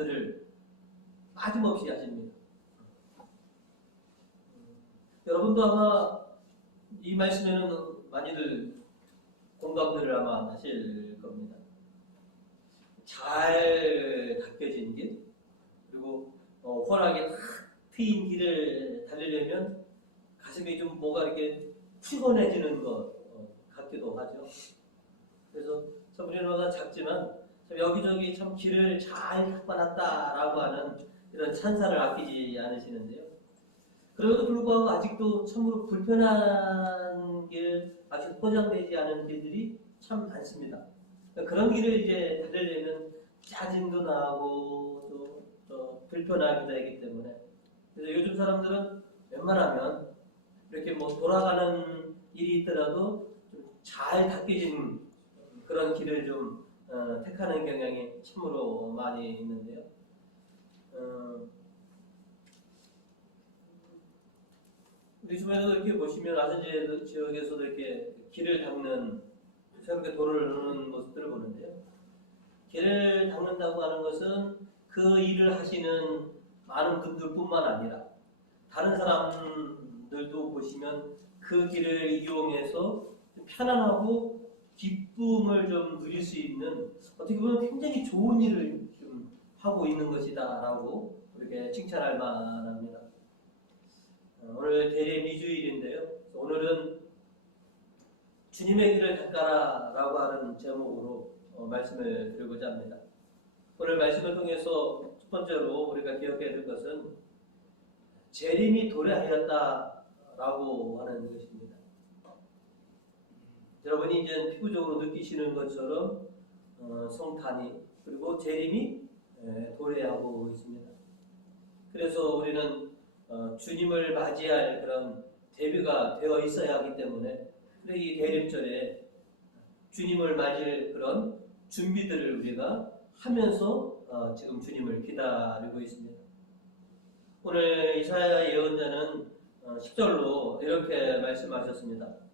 말씀들을 빠짐없이 하십니다. 여러분도 아마 이 말씀에는 많이들 공감들을 아마 하실 겁니다. 잘 닦여진 길, 그리고 어, 훤하게 탁 트인 길을 달리려면 가슴이 좀 뭐가 이렇게 피곤해지는 것 어, 같기도 하죠. 그래서 참 우리나라가 작지만 참 여기저기 참 길을 잘 닦아놨다라고 하는 이런 찬사를 아끼지 않으시는데요. 그럼에도 불구하고 아직도 참으로 불편한 길, 아직 포장되지 않은 길들이 참 많습니다. 그런 길을 이제 달리려면 짜증도 나고 또, 또 불편하기도 하기 때문에 그래서 요즘 사람들은 웬만하면 이렇게 뭐 돌아가는 일이 있더라도 좀잘 닦여진 그런 길을 좀 어, 택하는 경향이 참으로 많이 있는데요. 어, 우리 주변에도 이렇게 보시면 아산지 지역에서도 이렇게 길을 닦는 새롭게 도로를 놓는 모습들을 보는데요. 길을 닦는다고 하는 것은 그 일을 하시는 많은 분들뿐만 아니라 다른 사람들도 보시면 그 길을 이용해서 좀 편안하고 기쁨을 좀 누릴 수 있는 어떻게 보면 굉장히 좋은 일을 좀 하고 있는 것이다라고 이렇게 칭찬할 만합니다. 어, 오늘 대리 미주일인데요. 오늘은 주님의 길을 닦아라라고 하는 제목으로 어, 말씀을 드리고자 합니다. 오늘 말씀을 통해서 첫 번째로 우리가 기억해야 될 것은 재림이 도래하였다라고 하는 것입니다. 여러분이 이제 피부적으로 느끼시는 것처럼 어, 성탄이 그리고 재림이 에, 도래하고 있습니다. 그래서 우리는 어, 주님을 맞이할 그런 대비가 되어 있어야 하기 때문에 이 대림절에 주님을 맞이할 그런 준비들을 우리가 하면서 어, 지금 주님을 기다리고 있습니다. 오늘 이사야 예언자는 어, 10절로 이렇게 말씀하셨습니다.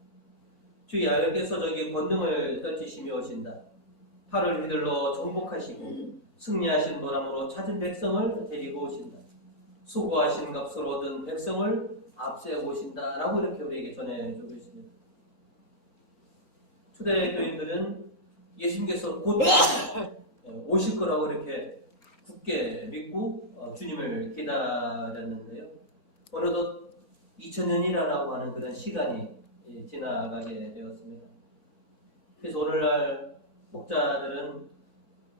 주 야훼께서 저기 권능을 떨치시며 오신다. 팔을 휘둘러 정복하시고 승리하신 보람으로 찾은 백성을 데리고 오신다. 수고하신 값을 얻은 백성을 앞세워 오신다 라고 이렇게 우리에게 전해주고 있습니다. 초대 교인들은 예수님께서 곧 오실 거라고 이렇게 굳게 믿고 어, 주님을 기다렸는데요. 어느덧 2000년이라고 하는 그런 시간이 예, 지나가게 되었습니다. 그래서 오늘날 목자들은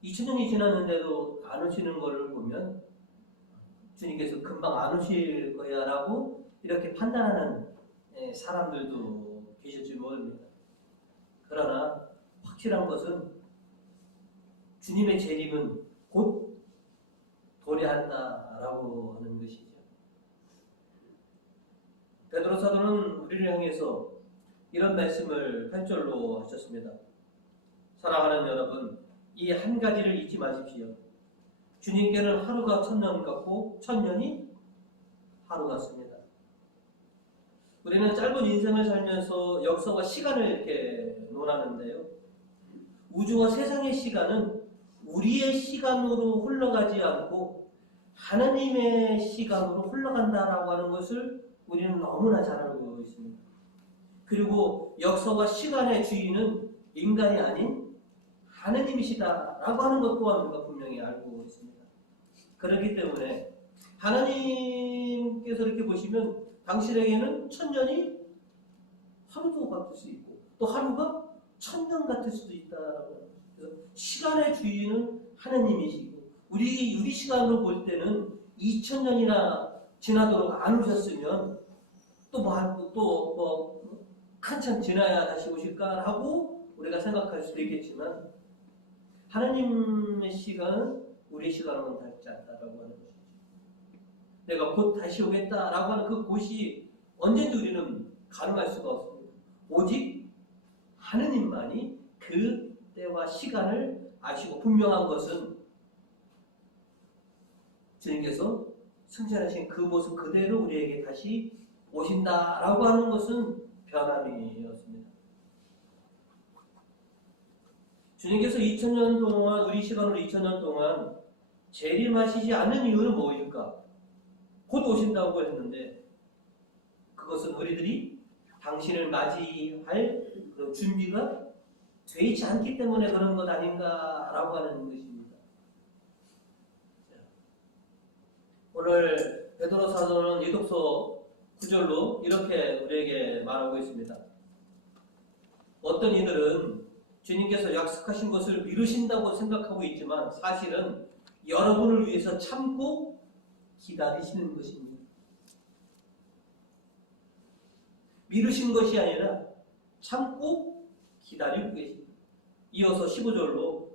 2000년이 지났는데도 안 오시는 것을 보면 주님께서 금방 안 오실 거야 라고 이렇게 판단하는 예, 사람들도 계실지 모릅니다. 그러나 확실한 것은 주님의 재림은 곧 도래한다라고 하는 것이죠. 베드로 사도는 우리를 향해서 이런 말씀을 8절로 하셨습니다. 사랑하는 여러분, 이 한 가지를 잊지 마십시오. 주님께는 하루가 천년 같고 천년이 하루 같습니다. 우리는 짧은 인생을 살면서 역사와 시간을 이렇게 논하는데요. 우주와 세상의 시간은 우리의 시간으로 흘러가지 않고 하나님의 시간으로 흘러간다라고 하는 것을 우리는 너무나 잘 알고 있습니다. 그리고 역사와 시간의 주인은 인간이 아닌 하나님이시다라고 하는 것 또한 우리가 분명히 알고 있습니다. 그렇기 때문에 하나님께서 이렇게 보시면 당신에게는 천년이 하루도 같을 수 있고 또 하루가 천년 같을 수도 있다라고 그래서 시간의 주인은 하나님이시고 우리 우리 시간으로 볼 때는 2000년이나 지나도록 안 오셨으면 또뭐또뭐 한참 지나야 다시 오실까 하고 우리가 생각할 수도 있겠지만 하나님의 시간은 우리 시간은 닮지 않다라고 하는 것이죠. 내가 곧 다시 오겠다라고 하는 그 곧이 언제든지 우리는 가능할 수가 없습니다. 오직 하느님만이 그 때와 시간을 아시고 분명한 것은 주님께서 승천하신 그 모습 그대로 우리에게 다시 오신다라고 하는 것은 변함이었습니다. 주님께서 2000년 동안 우리 시간으로 2000년 동안 재림하시지 않는 이유는 무엇일까? 곧 오신다고 했는데 그것은 우리들이 당신을 맞이할 그런 준비가 되지 않기 때문에 그런 것 아닌가라고 하는 것입니다. 오늘 베드로 사도는 이독서 구절로 이렇게 우리에게 말하고 있습니다. 어떤 이들은 주님께서 약속하신 것을 미루신다고 생각하고 있지만 사실은 여러분을 위해서 참고 기다리시는 것입니다. 미루신 것이 아니라 참고 기다리고 계십니다. 이어서 15절로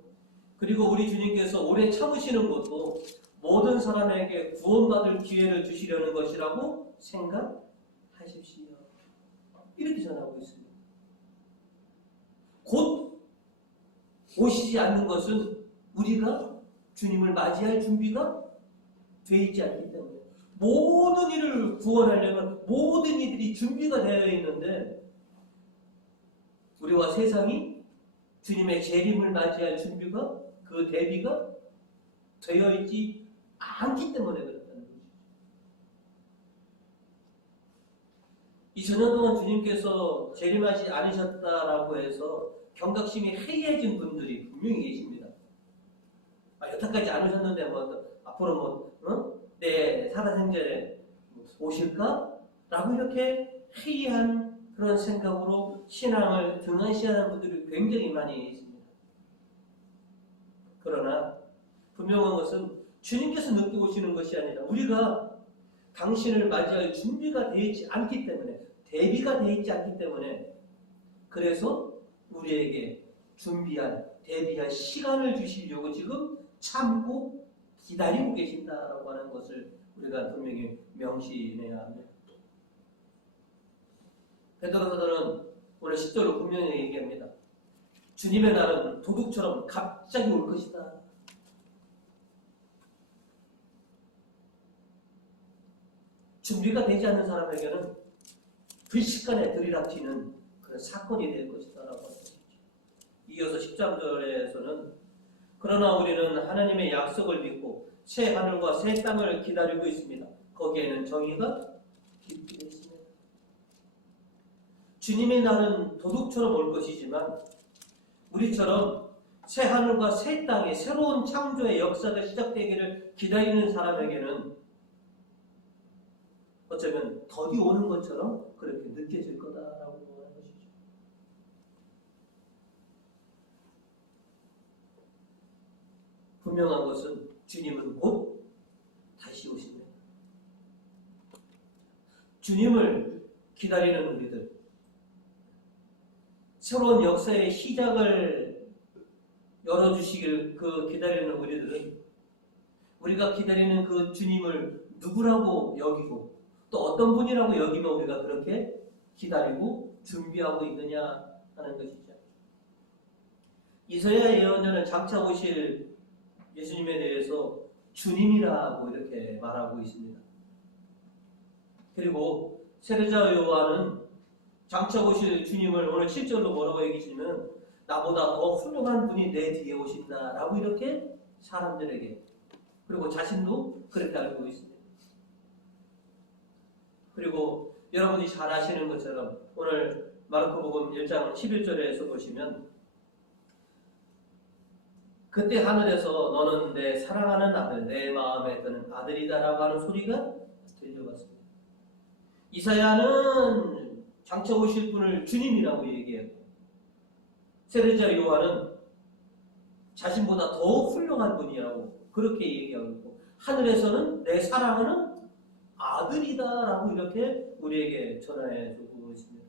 그리고 우리 주님께서 오래 참으시는 것도 모든 사람에게 구원받을 기회를 주시려는 것이라고 생각하십시오. 이렇게 전하고 있습니다. 곧 오시지 않는 것은 우리가 주님을 맞이할 준비가 돼 있지 않기 때문에 모든 일을 구원하려면 모든 이들이 준비가 되어 있는데 우리와 세상이 주님의 재림을 맞이할 준비가 그 대비가 되어 있지 않기 때문에 그렇다는 것 이죠. 2000년 동안 주님께서 재림하지 않으셨다라고 해서 경각심이 해이해진 분들이 분명히 계십니다. 아, 여태까지 안 오셨는데 뭐 앞으로 뭐 어? 내 살아생전에 오실까? 라고 이렇게 회의한 그런 생각으로 신앙을 등한시하는 분들이 굉장히 많이 있습니다. 그러나 분명한 것은 주님께서 늦게 오시는 것이 아니라 우리가 당신을 맞이할 준비가 되어 있지 않기 때문에 대비가 되어 있지 않기 때문에 그래서 우리에게 준비할 대비할 시간을 주시려고 지금 참고 기다리고 계신다라고 하는 것을 우리가 분명히 명심해야 합니다. 베드로 사도는 오늘 10절로 분명히 얘기합니다. 주님의 날은 도둑처럼 갑자기 올 것이다. 준비가 되지 않는 사람에게는 그 시간에 들이닥치는 그런 사건이 될 것이다 라고 하는 것이죠. 이어서 13절에서는 그러나 우리는 하나님의 약속을 믿고 새 하늘과 새 땅을 기다리고 있습니다. 거기에는 정의가 깊이 있습니다. 주님의 날은 도둑처럼 올 것이지만 우리처럼 새 하늘과 새 땅의 새로운 창조의 역사가 시작되기를 기다리는 사람에게는 어쩌면 덕이 오는 것처럼 그렇게 느껴질 거다라고 하는 것이죠. 분명한 것은 주님은 곧 다시 오십니다. 주님을 기다리는 우리들, 새로운 역사의 시작을 열어주시길 그 기다리는 우리들은 우리가 기다리는 그 주님을 누구라고 여기고 또 어떤 분이라고 여기면 우리가 그렇게 기다리고 준비하고 있느냐 하는 것이죠. 이서야 예언자는 장차 오실 예수님에 대해서 주님이라고 이렇게 말하고 있습니다. 그리고 세례자 요한은 장차 오실 주님을 오늘 7절로 뭐라고 얘기하시면 나보다 더 훌륭한 분이 내 뒤에 오신다라고 이렇게 사람들에게 그리고 자신도 그렇게 알고 있습니다. 그리고 여러분이 잘 아시는 것처럼 오늘 마르코복음 1장 11절에서 보시면 그때 하늘에서 너는 내 사랑하는 아들, 내 마음에 드는 아들이다라고 하는 소리가 들려왔습니다. 이사야는 장차 오실 분을 주님이라고 얘기했고 세례자 요한은 자신보다 더 훌륭한 분이라고 그렇게 얘기하고 있고 하늘에서는 내 사랑하는 아들이다라고 이렇게 우리에게 전해 주고 있습니다.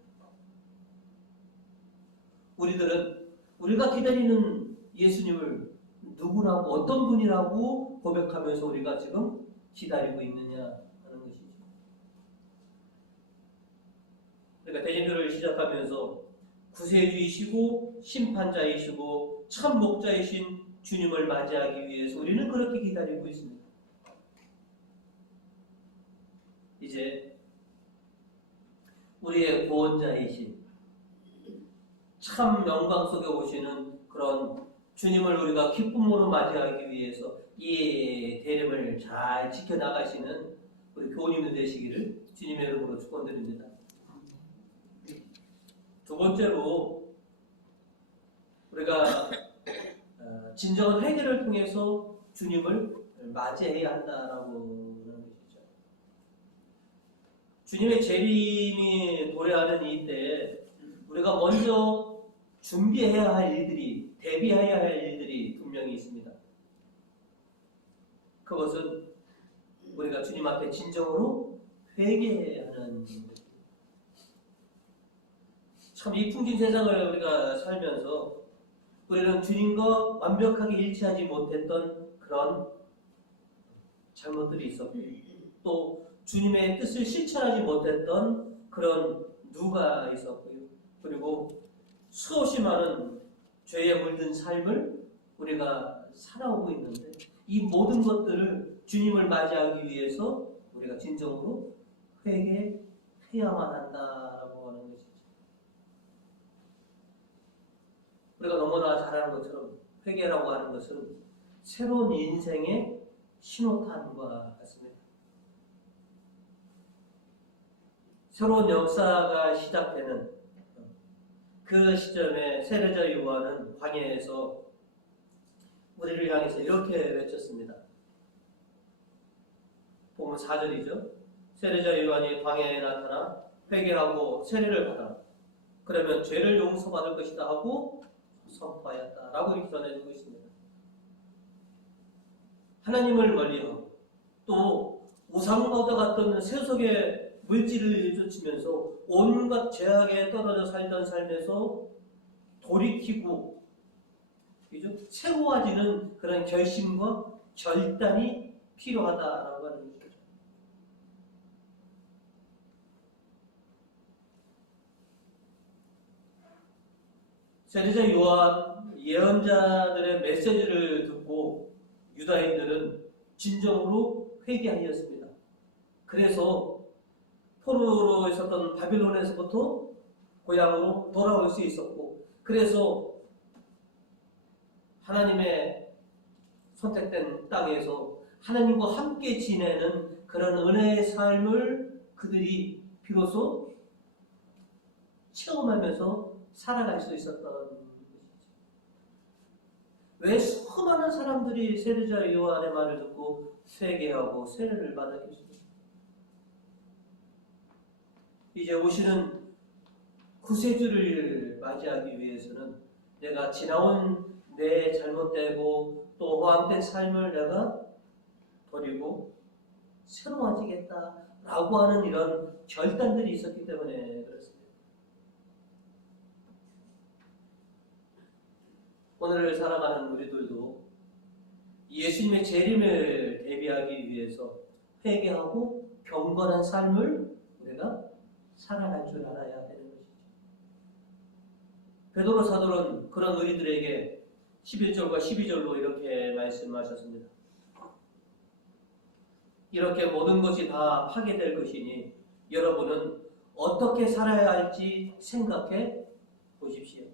우리들은 우리가 기다리는 예수님을 누구라고 어떤 분이라고 고백하면서 우리가 지금 기다리고 있느냐 하는 것이죠. 그러니까 대진표를 시작하면서 구세주이시고 심판자이시고 참 목자이신 주님을 맞이하기 위해서 우리는 그렇게 기다리고 있습니다. 이제 우리의 구원자이신 참 영광 속에 오시는 그런 주님을 우리가 기쁨으로 맞이하기 위해서 이 대림을 잘 지켜나가시는 우리 교우님들 되시기를 주님의 이름으로 축원드립니다. 두 번째로 우리가 어, 진정한 회개를 통해서 주님을 맞이해야 한다라고. 주님의 재림이 도래하는 이때 우리가 먼저 준비해야 할 일들이 대비해야 할 일들이 분명히 있습니다. 그것은 우리가 주님 앞에 진정으로 회개해야 하는 참 이 풍진 세상을 우리가 살면서 우리는 주님과 완벽하게 일치하지 못했던 그런 잘못들이 있었고 또 주님의 뜻을 실천하지 못했던 그런 누가 있었고요. 그리고 수없이 많은 죄에 물든 삶을 우리가 살아오고 있는데 이 모든 것들을 주님을 맞이하기 위해서 우리가 진정으로 회개해야만 한다라고 하는 것이죠. 우리가 너무나 잘 아는 것처럼 회개라고 하는 것은 새로운 인생의 신호탄과 같습니다. 새로운 역사가 시작되는 그 시점에 세례자 요한은 광야에서 우리를 향해서 이렇게 외쳤습니다. 보면 4절이죠. 세례자 요한이 광야에 나타나 회개하고 세례를 받아 그러면 죄를 용서받을 것이다 하고 선포하였다라고 이렇게 전해주고 있습니다. 하나님을 멀리하고 또 우상과 같던 세속의 물질을 쫓으면서 온갖 죄악에 떨어져 살던 삶에서 돌이키고 그죠? 새로워지는 그런 결심과 결단이 필요하다라고 하는 거죠. 세례자 요한 예언자들의 메시지를 듣고 유다인들은 진정으로 회개하였습니다. 그래서 포로로 있었던 바빌론에서부터 고향으로 돌아올 수 있었고 그래서 하나님의 선택된 땅에서 하나님과 함께 지내는 그런 은혜의 삶을 그들이 비로소 체험하면서 살아갈 수 있었던 것이죠. 왜 수많은 사람들이 세례자 요한의 말을 듣고 회개하고 세례를 받았겠습니까? 이제 오시는 구세주를 맞이하기 위해서는 내가 지나온 내 잘못되고 또 호황된 삶을 내가 버리고 새로워지겠다라고 하는 이런 결단들이 있었기 때문에 그렇습니다. 오늘을 살아가는 우리들도 예수님의 재림을 대비하기 위해서 회개하고 경건한 삶을 살아갈 줄 알아야 되는 것이죠. 베드로 사도는 그런 우리들에게 11절과 12절로 이렇게 말씀하셨습니다. 이렇게 모든 것이 다 파괴될 것이니 여러분은 어떻게 살아야 할지 생각해 보십시오.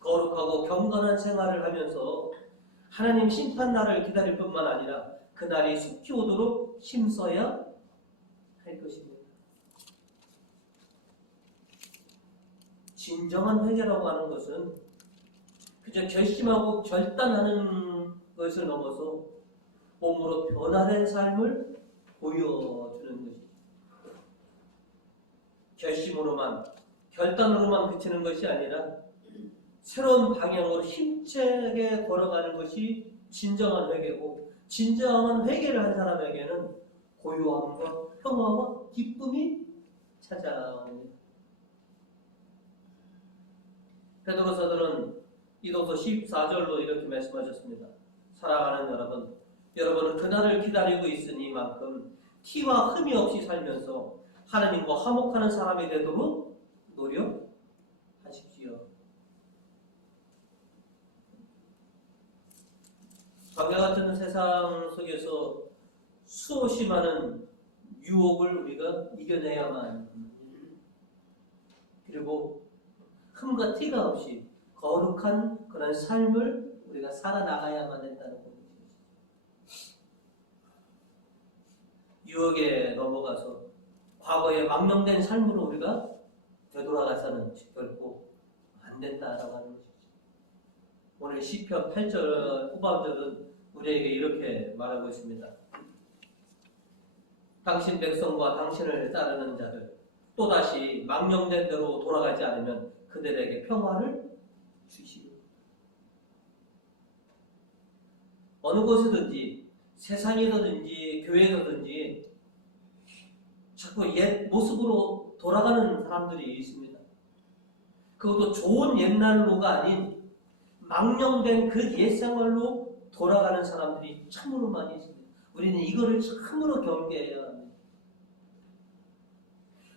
거룩하고 경건한 생활을 하면서 하나님 심판 날을 기다릴 뿐만 아니라 그 날이 속히 오도록 힘써야 할 것입니다. 진정한 회개라고 하는 것은 그저 결심하고 결단하는 것을 넘어서 몸으로 변화된 삶을 보여주는 것이죠. 결심으로만, 결단으로만 그치는 것이 아니라 새로운 방향으로 힘차게 걸어가는 것이 진정한 회개고, 진정한 회개를 한 사람에게는 고요함과 평화와 기쁨이 찾아옵니다. 베드로서들은 이도서 14절로 이렇게 말씀하셨습니다. 사랑하는 여러분, 여러분은 그날을 기다리고 있으니만큼 티와 흠이 없이 살면서 하나님과 화목하는 사람이 되도록 노력하십시오. 광야 같은 세상 속에서 수없이 많은 유혹을 우리가 이겨내야만 그리고 흠과 티가 없이 거룩한 그런 삶을 우리가 살아나가야만 된다는 겁니다. 유혹에 넘어가서 과거에 망명된 삶으로 우리가 되돌아가서는 결코 안 된다라고 하는 것이죠. 오늘 시편 8절 후반절은 우리에게 이렇게 말하고 있습니다. 당신 백성과 당신을 따르는 자들 또다시 망령된 대로 돌아가지 않으면 그들에게 평화를 주시오. 어느 곳이든지 세상이든지 교회든지 자꾸 옛 모습으로 돌아가는 사람들이 있습니다. 그것도 좋은 옛날로가 아닌 망령된 그 옛생활로 돌아가는 사람들이 참으로 많이 있습니다. 우리는 이거를 참으로 경계해야 합니다.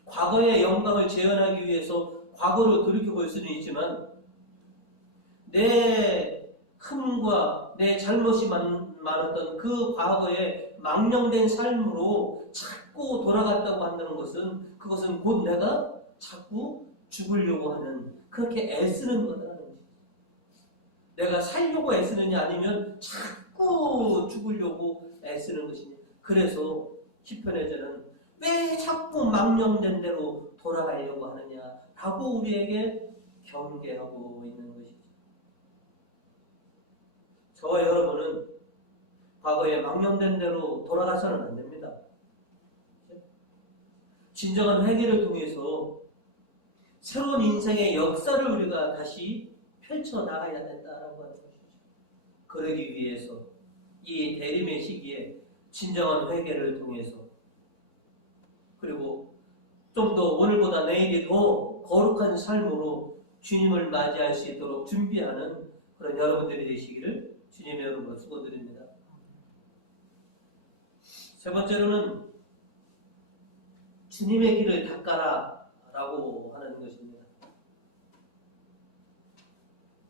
과거의 영광을 재현하기 위해서 과거를 돌이켜볼 수는 있지만 내 흠과 내 잘못이 많, 많았던 그 과거의 망령된 삶으로 자꾸 돌아갔다고 한다는 것은 그것은 곧 내가 자꾸 죽으려고 하는 그렇게 애쓰는 거다라는 거죠. 내가 살려고 애쓰느냐 아니면 자꾸 죽으려고 애쓰는 것이냐. 그래서 시편에서는 왜 자꾸 망령된 대로 돌아가려고 하느냐 라고 우리에게 경계하고 있는 것이죠. 저와 여러분은 과거에 망령된 대로 돌아가서는 안 됩니다. 진정한 회개를 통해서 새로운 인생의 역사를 우리가 다시 펼쳐 나가야 된다라고 하는 것이죠. 그러기 위해서 이 대림의 시기에 진정한 회개를 통해서 그리고 좀 더 오늘보다 내일이 더 거룩한 삶으로 주님을 맞이할 수 있도록 준비하는 그런 여러분들이 되시기를 주님의 이름으로 축원드립니다. 세 번째로는 주님의 길을 닦아라라고 하는 것입니다.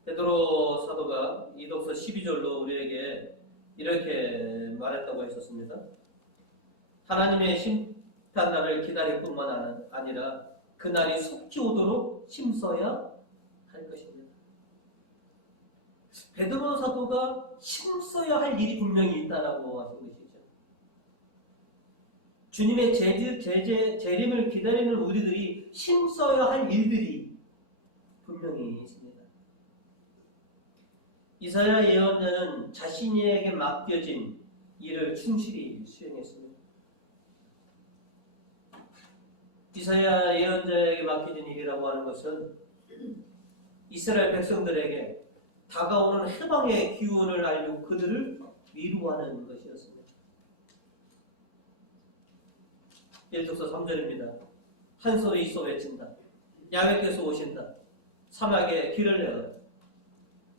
베드로 사도가 이독서 12절로 우리에게 이렇게 말했다고 했었습니다. 하나님의 심판날을 기다릴 뿐만 아니라 그날이 속히 오도록 힘써야 할 것입니다. 베드로 사도가 힘써야 할 일이 분명히 있다라고 하신 것이죠. 주님의 재질, 재재, 재림을 기다리는 우리들이 힘써야 할 일들이 분명히 있습니다. 이사야 예언자는 자신에게 맡겨진 일을 충실히 수행했습니다. 이사야 예언자에게 맡겨진 일이라고 하는 것은 이스라엘 백성들에게 다가오는 해방의 기운을 알리고 그들을 위로하는 것이었습니다. 1독서 3절입니다. 한 소리 있어 외친다. 야외께서 오신다. 사막에 길을 내어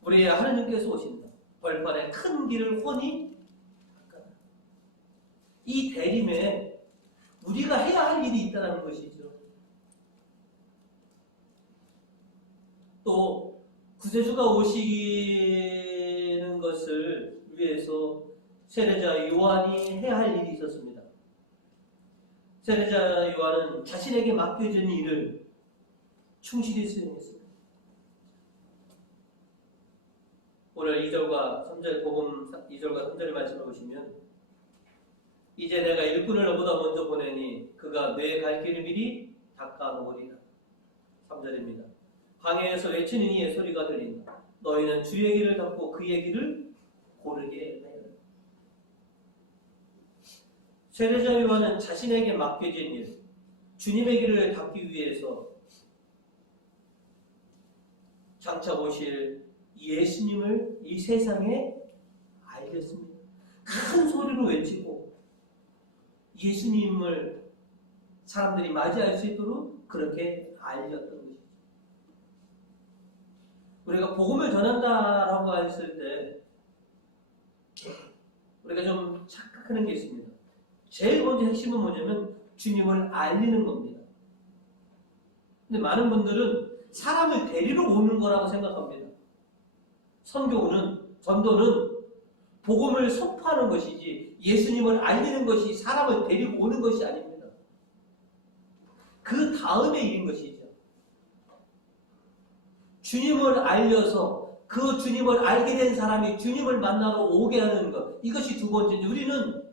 우리의 하느님께서 오신다. 벌판에 큰 길을 훤히. 이 대림에 우리가 해야 할 일이 있다는 것이죠. 또 구세주가 오시는 것을 위해서 세례자 요한이 해야 할 일이 있었습니다. 세례자 요한은 자신에게 맡겨진 일을 충실히 수행했습니다. 오늘 2절과 3절 복음 2절과 3절의 말씀을 보시면 이제 내가 일꾼을 너보다 먼저 보내니 그가 내 갈 길을 미리 닦아 놓으리라. 3절입니다. 광야에서 외치는 이의 소리가 들린다. 너희는 주의 길을 닦고 그의 길을 고르게 하여라. 세례자 요한은 자신에게 맡겨진 일, 주님의 길을 닦기 위해서 장차 오실 예수님을 이 세상에 알렸습니다. 큰 소리로 외치고 예수님을 사람들이 맞이할 수 있도록 그렇게 알렸던 것이죠. 우리가 복음을 전한다라고 했을 때 우리가 좀 착각하는 게 있습니다. 제일 먼저 핵심은 뭐냐면 주님을 알리는 겁니다. 근데 많은 분들은 사람을 데리러 오는 거라고 생각합니다. 선교는, 전도는 복음을 선포하는 것이지 예수님을 알리는 것이 사람을 데리고 오는 것이 아닙니다. 그 다음에 일인 것이죠. 주님을 알려서 그 주님을 알게 된 사람이 주님을 만나러 오게 하는 것. 이것이 두 번째죠. 우리는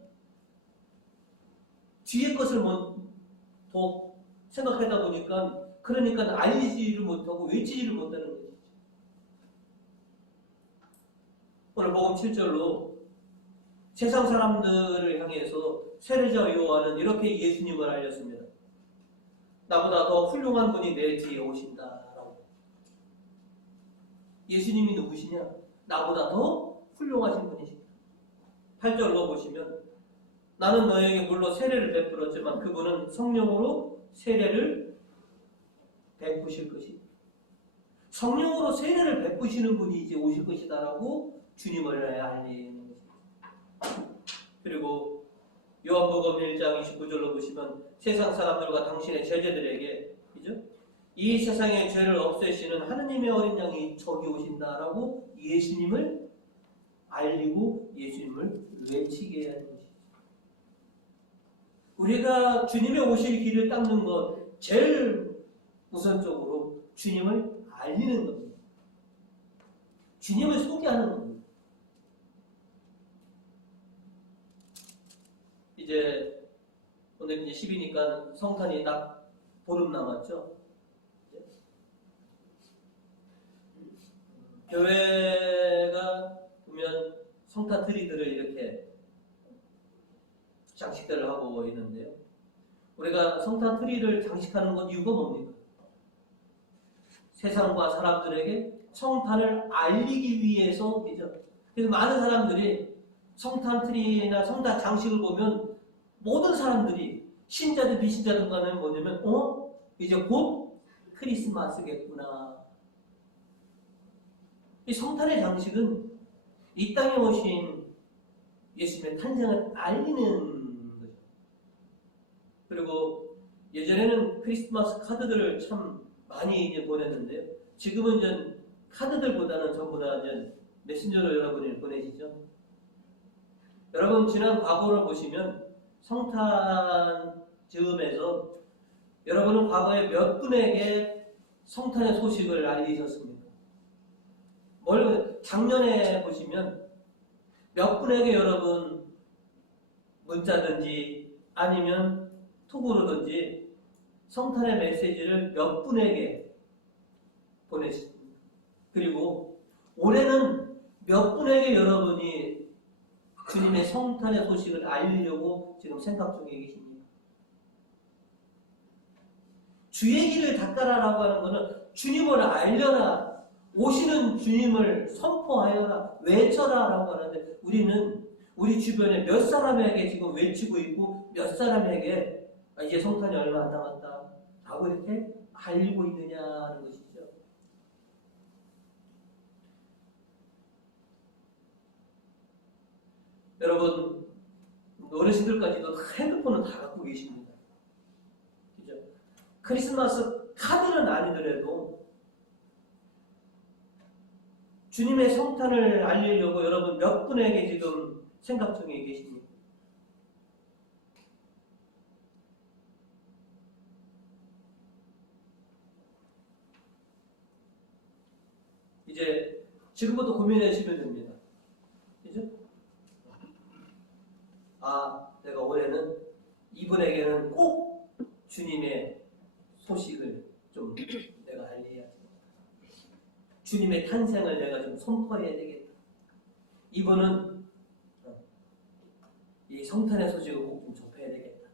뒤의 것을 더 생각하다 보니까 그러니까 알리지를 못하고 외치지를 못하는 것이죠. 오늘 복음 7절로 세상 사람들을 향해서 세례자 요한은 이렇게 예수님을 알렸습니다. 나보다 더 훌륭한 분이 내 뒤에 오신다 라고. 예수님이 누구시냐? 나보다 더 훌륭하신 분이십니다. 8절로 보시면 나는 너에게 물로 세례를 베풀었지만 그분은 성령으로 세례를 베푸실 것이다. 성령으로 세례를 베푸시는 분이 이제 오실 것이다라고 주님을 알리는 것입니다. 그리고 요한복음 1장 29절로 보시면 세상 사람들과 당신의 제자들에게 그죠? 이 세상의 죄를 없애시는 하느님의 어린 양이 저기 오신다라고 예수님을 알리고 예수님을 외치게 하는 것이죠. 우리가 주님의 오실 길을 닦는 것 제일 우선적으로 주님을 알리는 겁니다. 주님을 소개하는 겁니다. 이제 오늘 이제 10이니까 성탄이 딱 보름 남았죠. 교회가 보면 성탄 트리들을 이렇게 장식들을 하고 있는데요. 우리가 성탄 트리를 장식하는 것 이유가 뭡니까? 세상과 사람들에게 성탄을 알리기 위해서이죠. 그래서 많은 사람들이 성탄 트리나 성탄 장식을 보면 모든 사람들이 신자든 비신자든 간에 뭐냐면 어? 이제 곧 크리스마스겠구나. 이 성탄의 장식은 이 땅에 오신 예수님의 탄생을 알리는 거죠. 그리고 예전에는 크리스마스 카드들을 참 많이 이제 보냈는데요. 지금은 전 카드들보다는 전부 다 이제 메신저로 여러분이 보내시죠. 여러분 지난 과거를 보시면 성탄 즈음에서 여러분은 과거에 몇 분에게 성탄의 소식을 알리셨습니까? 뭘 작년에 보시면 몇 분에게 여러분 문자든지 아니면 톡으로든지 성탄의 메시지를 몇 분에게 보내십니다. 그리고 올해는 몇 분에게 여러분이 주님의 성탄의 소식을 알리려고 지금 생각 중에 계십니다. 주의 길을 닦아라라고 하는 것은 주님을 알려라. 오시는 주님을 선포하여라. 외쳐라라고 하는데 우리는 우리 주변에 몇 사람에게 지금 외치고 있고 몇 사람에게 아, 이제 성탄이 얼마 안 남았다. 라고 이렇게 알리고 있느냐는 것이죠. 여러분 어르신들까지도 핸드폰은 다 갖고 계십니다. 그죠? 크리스마스 카드는 아니더라도 주님의 성탄을 알리려고 여러분 몇 분에게 지금 생각 중에 계십니까? 이제 지금부터 고민하시면 됩니다. 그죠? 아, 내가 올해는 이분에게는 꼭 주님의 소식을 좀 내가 알려야지. 탄생을 내가 좀 선포해야 되겠다. 이분은 어, 이 성탄의 소식을 꼭좀 접해야 되겠다.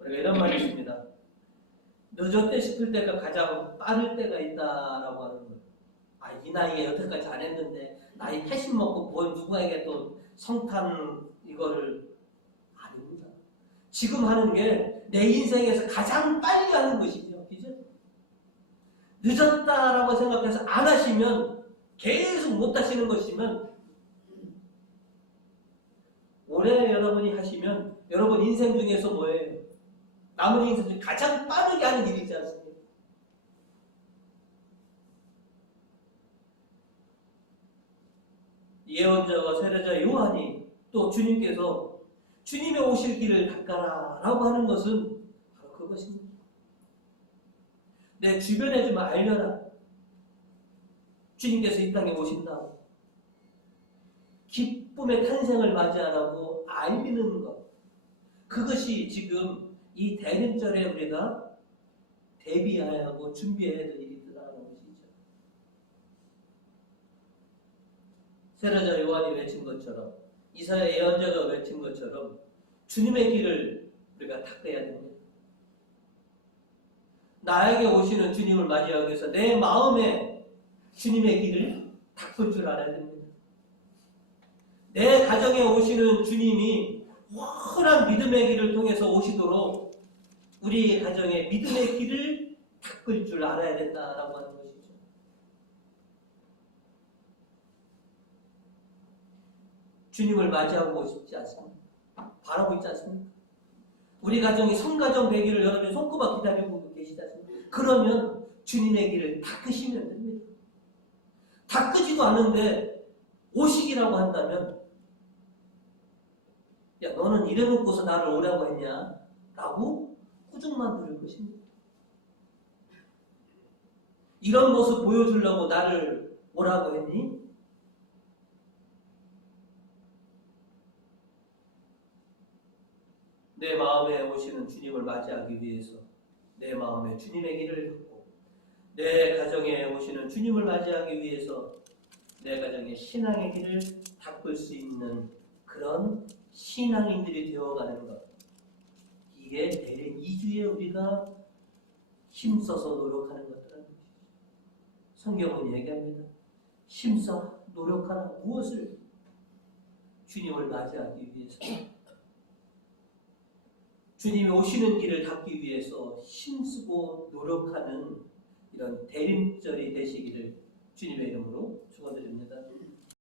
우리가 이런 말이 있습니다. 늦었대 싶을 때가 가장 빠를 때가 있다라고 하는 거예요. 아, 이 나이에 여태까지 안 했는데 나이 80 먹고 뭘 누구에게 또 성탄 이거를 아닙니다. 지금 하는 게 내 인생에서 가장 빨리 하는. 그죠? 늦었다라고 생각해서 안 하시면 계속 못 하시는 것이면 올해 여러분이 하시면 여러분 인생 중에서 뭐예요? 남은 인생 중에 가장 빠르게 하는 일이지 않습니까? 예언자와 세례자 요한이 또 주님께서 주님의 오실 길을 닦아라 라고 하는 것은 바로 그것입니다. 내 주변에 좀 알려라. 주님께서 이 땅에 오신다. 기쁨의 탄생을 맞이하라고 알리는 것. 그것이 지금 이 대림절에 우리가 대비해야 하고 준비해야 될 일이라는 것이죠. 세례자 요한이 외친 것처럼 이사야 예언자가 외친 것처럼 주님의 길을 우리가 닦아야 됩니다. 나에게 오시는 주님을 맞이하기 위해서 내 마음에 주님의 길을 닦을 줄 알아야 됩니다. 내 가정에 오시는 주님이 훤한 믿음의 길을 통해서 오시도록 우리 가정의 믿음의 길을 닦을 줄 알아야 된다라고 하는 것이죠. 주님을 맞이하고 싶지 않습니까? 바라고 있지 않습니까? 우리 가정이 성가정 되기를 여러분이 손꼽아 기다리고 않습니까? 그러면 주님의 길을 닦으시면 됩니다. 닦으지도 않는데 오시기라고 한다면 야 너는 이래놓고서 나를 오라고 했냐? 라고 꾸중만 부릴 것입니다. 이런 모습 보여주려고 나를 오라고 했니? 내 마음에 오시는 주님을 맞이하기 위해서 내 마음에 주님의 길을 걷고 내 가정에 오시는 주님을 맞이하기 위해서 내 가정의 신앙의 길을 닦을 수 있는 그런 신앙인들이 되어가는 것. 이게 내년 2주에 우리가 힘써서 노력하는 것들은 성경은 얘기합니다. 힘써 노력하라. 무엇을? 주님을 맞이하기 위해서 주님이 오시는 길을 닦기 위해서 힘쓰고 노력하는 이런 대림절이 되시기를 주님의 이름으로 축원드립니다.